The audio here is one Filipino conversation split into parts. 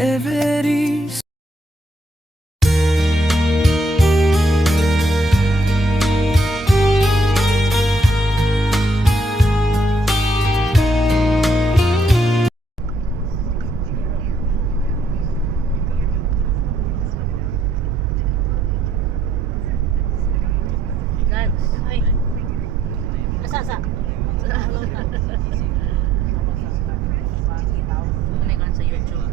Everest. Ay. Asa. Ano yung sa YouTube?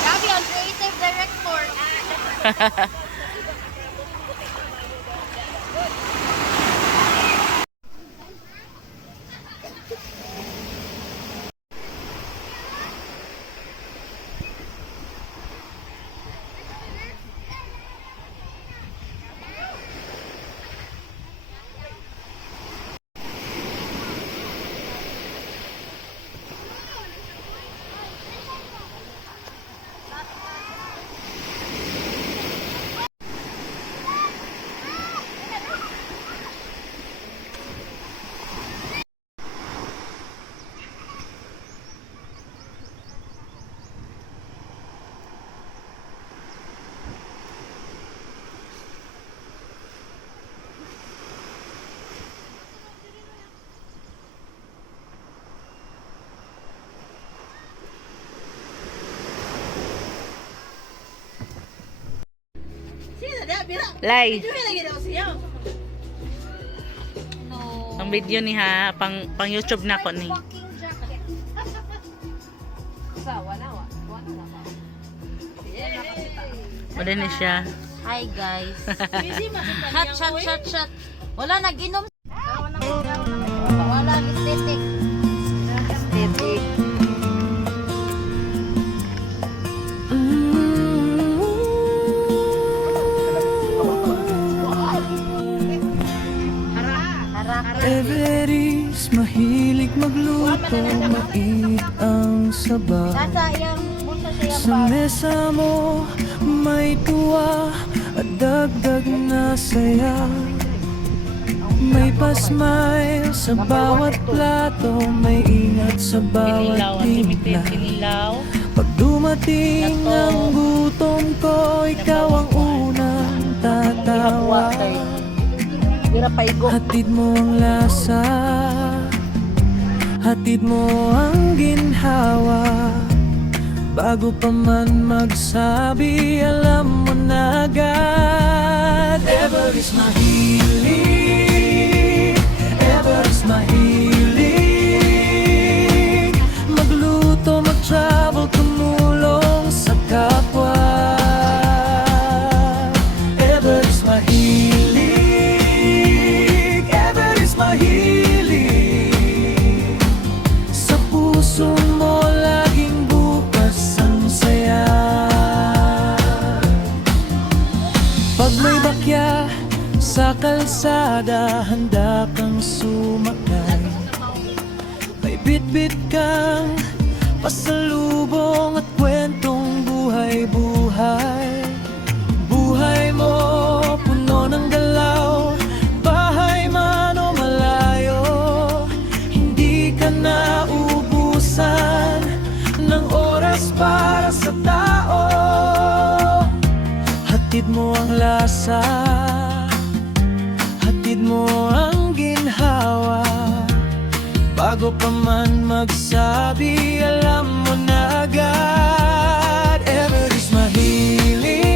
Grabe ang creative director. Lay. No. Ang video ni ha, pang YouTube na ko ni. Fucking jacket. Wala ni siya. Hi guys. Shot. Wala nag-inom. Wala aesthetic. Aesthetic. Everest, mahilig magluto, mait ang sabaw. Nasa yung bulsa siya Sa mesa mo, may tuwa at dagdag na saya. May pa-smile sa bawat plato, may ingat sa bawat Kinilaw, unlimited timpla. kinilaw. Pag dumating ang gutom ko, ikaw ang unang tatawa. Hatid mo ang lasa, hatid mo ang ginhawa. Bago pa man magsabi, alam mo na agad. Everest mahilig, Everest mahilig magluto, mag-travel, tumulong sa kapwa. Everest mahilig, Everest mahilig. Sa puso mo laging bukas ang saya. Pag may bakya sa kalsada, handa kang sumakay. May bitbit kang pasalubong at kwentong buhay-buhay. Buhay mo puno ng galaw, bahay man o malayo. Hindi ka na ubusan ng oras para sa tao. Hatid mo ang lasa, hatid mo ang ginhawa. Bago pa man magsabi, alam mo na agad. Everest mahilig,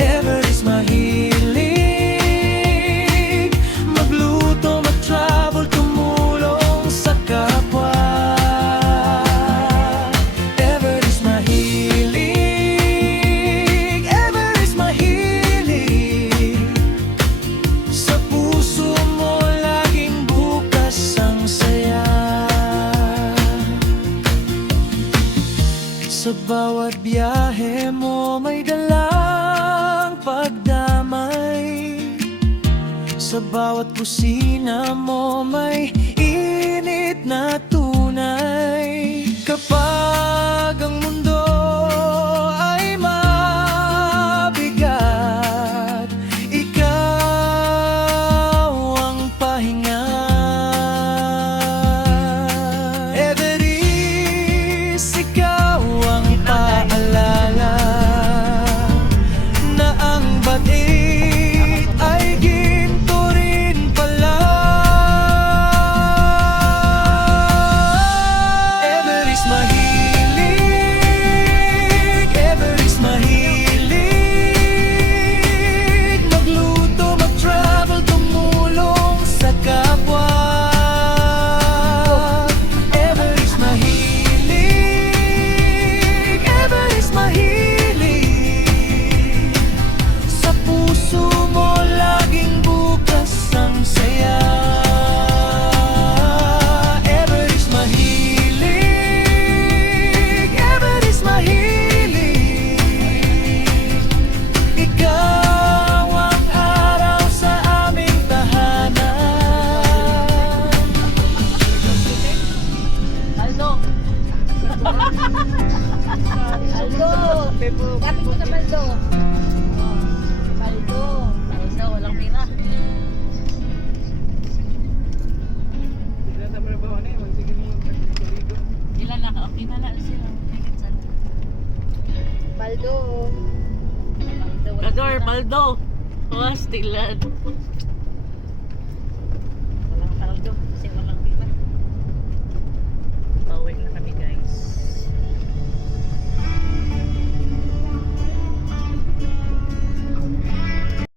Everest mahilig magluto, mag-travel, tumulong sa kapwa. Sa bawat biyahe mo may dalang pagdamay. Sa bawat kusina mo may init na tunay. Kapag ang mundo ay mabigat, ikaw ang pahinga. Everest, ikaw ang paalala na ang batik ay ginto rin pala. Everest mahilig, Everest mahilig magluto, mag-travel, tumulong sa kapwa. Everest mahilig, Everest mahilig sa puso mo laging bukas ang saya. Everest mahilig, Everest mahilig ikaw ang araw sa aming tahanan. Baldo. Baldo. Kapit mo sa Baldo. Baldo. Baldo, walang pira. Sila na, okay na lang sila. Baldo. Ador, Baldo. Was, tiglan.